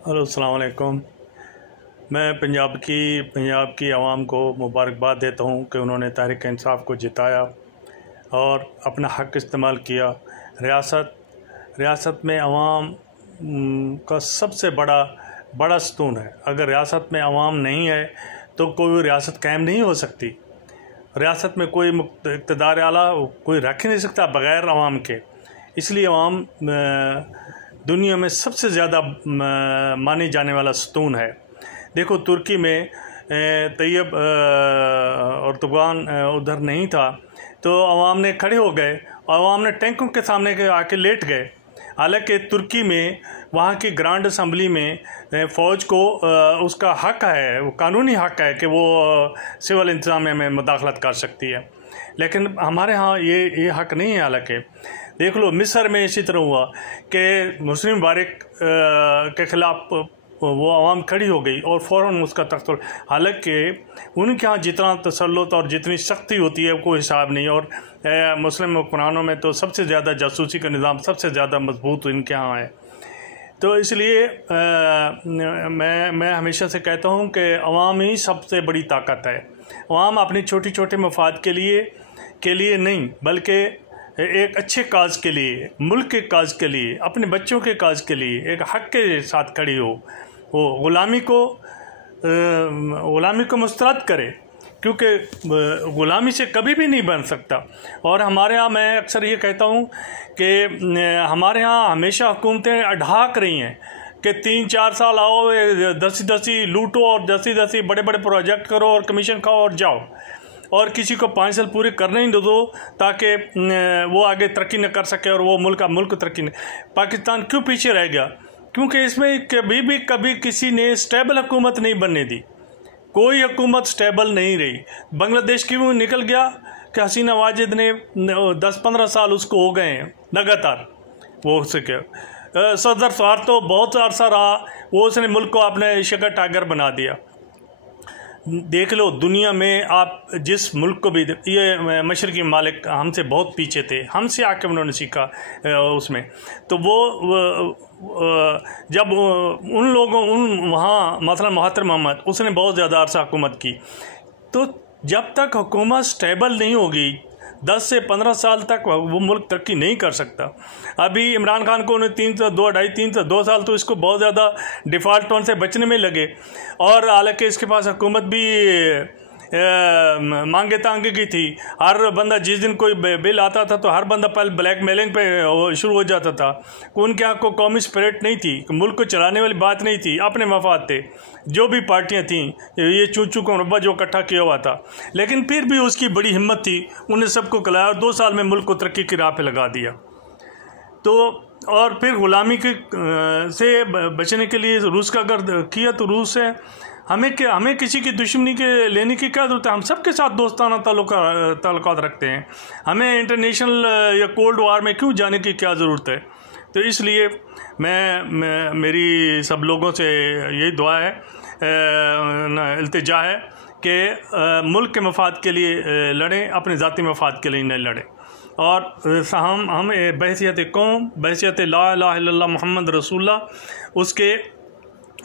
Hello अस्सलाम वालेकुम। मैं पंजाब की आवाम को मुबारकबाद देता हूँ कि उन्होंने तहरीक इंसाफ को जिताया और अपना हक़ इस्तेमाल किया। रियासत में आवाम का सबसे बड़ा सतून है। अगर रियासत में आवाम नहीं है तो कोई रियासत कायम नहीं हो सकती। रियासत में कोई इक़्तिदार आला कोई रख ही नहीं सकता बग़ैर आवाम के। इसलिए आवाम दुनिया में सबसे ज़्यादा माने जाने वाला सतून है। देखो, तुर्की में तैयब अर्दोगान उधर नहीं था तो अवाम ने खड़े हो गए और अवाम ने टैंकों के सामने के आके लेट गए। हालांकि तुर्की में वहाँ की ग्रांड असम्बली में फ़ौज को उसका हक़ है, वो कानूनी हक़ है कि वो सिविल इंतज़ामिया में मुदाखलत कर सकती है, लेकिन हमारे यहाँ ये हक़ नहीं है। हालांकि देख लो, मिस्र में इसी तरह हुआ कि मुस्लिम मुबारक के ख़िलाफ़ वो आवाम खड़ी हो गई और फ़ौरन उसका तख्त। हालांकि उनके यहाँ जितना तसल्लुत और जितनी सख्ती होती है कोई हिसाब नहीं। और मुस्लिम हुक्मरानों में तो सबसे ज़्यादा जासूसी का निज़ाम सबसे ज़्यादा मजबूत इनके यहाँ है। तो इसलिए मैं हमेशा से कहता हूँ कि अवाम ही सबसे बड़ी ताकत है। अवाम अपनी छोटे छोटे मफाद के लिए नहीं, बल्कि एक अच्छे काज के लिए, मुल्क के काज के लिए, अपने बच्चों के काज के लिए एक हक़ के साथ खड़ी हो। वो ग़ुलामी को मुस्तरद करे, क्योंकि ग़ुलामी से कभी भी नहीं बन सकता। और हमारे यहाँ मैं अक्सर ये कहता हूँ कि हमारे यहाँ हमेशा हुकूमतें अढाक रही हैं कि 3-4 साल आओ, दसी लूटो और दसी बड़े बड़े प्रोजेक्ट करो और कमीशन खाओ और जाओ, और किसी को 5 साल पूरे करने ही दो ताकि वो आगे तरक्की न कर सके और वो मुल्क तरक्की न। पाकिस्तान क्यों पीछे रह गया? क्योंकि इसमें कभी किसी ने स्टेबल हुकूमत नहीं बनने दी। कोई हुकूमत स्टेबल नहीं रही। बांग्लादेश क्यों निकल गया कि हसीना वाजिद ने 10-15 साल उसको हो गए हैं लगातार वो हो सके। सदर फार तो बहुत अरसा रहा, वो उसने मुल्क को अपने शिकर टाइगर बना दिया। देख लो, दुनिया में आप जिस मुल्क को भी, ये मशरकी मालिक हमसे बहुत पीछे थे, हमसे आके उन्होंने सीखा उसमें। तो वो जब उन लोगों वहाँ मसलन महातिर मोहम्मद, उसने बहुत ज़्यादा अरसा हुकूमत की। तो जब तक हुकूमत स्टेबल नहीं होगी 10 से 15 साल तक वो मुल्क तरक्की नहीं कर सकता। अभी इमरान खान को उन्हें 2 साल तो इसको बहुत ज़्यादा डिफ़ॉल्ट टोन से बचने में लगे। और हालांकि इसके पास हुकूमत भी मांगे तांगे की थी। हर बंदा जिस दिन कोई बिल आता था तो हर बंदा पहले ब्लैक मेलिंग पे शुरू हो जाता था। उनके यहाँ को कौमी स्पिरिट नहीं थी, मुल्क को चलाने वाली बात नहीं थी, अपने मफाद थे। जो भी पार्टियां थीं, ये चूचू को रब्बा जो इकट्ठा किया हुआ था, लेकिन फिर भी उसकी बड़ी हिम्मत थी, उन्हें सबको कलाया और 2 साल में मुल्क को तरक्की की राह पे लगा दिया। तो और फिर ग़ुलामी से बचने के लिए रूस का अगर किया तो रूस से हमें किसी की दुश्मनी के लेने की क्या ज़रूरत है? हम सबके साथ दोस्ताना ताल्लुकात रखते हैं। हमें इंटरनेशनल या कोल्ड वार में क्यों जाने की क्या ज़रूरत है? तो इसलिए मेरी सब लोगों से यही दुआ है, इल्तिजा है कि मुल्क के मफाद के लिए लड़ें, अपने ज़ाती मफाद के लिए नहीं लड़ें। और हम बहसियत कौम, बहसियत ला इलाहा इल्लल्लाह मुहम्मद रसूलुल्लाह उसके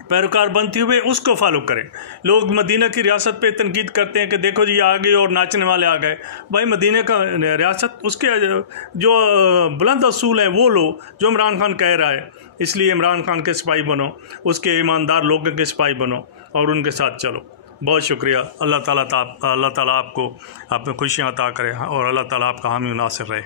पैरोकार बनते हुए उसको फॉलो करें। लोग मदीना की रियासत पे तनकीद करते हैं कि देखो जी आ गए और नाचने वाले आ गए। भाई, मदीना का रियासत उसके जो बुलंद असूल हैं वो लो जो इमरान खान कह रहा है। इसलिए इमरान खान के सिपाही बनो, उसके ईमानदार लोगों के सिपाही बनो और उनके साथ चलो। बहुत शुक्रिया। अल्लाह ताला आपको आप में खुशियाँ अता करे और अल्लाह ताला आपका हामी नासिर रहे।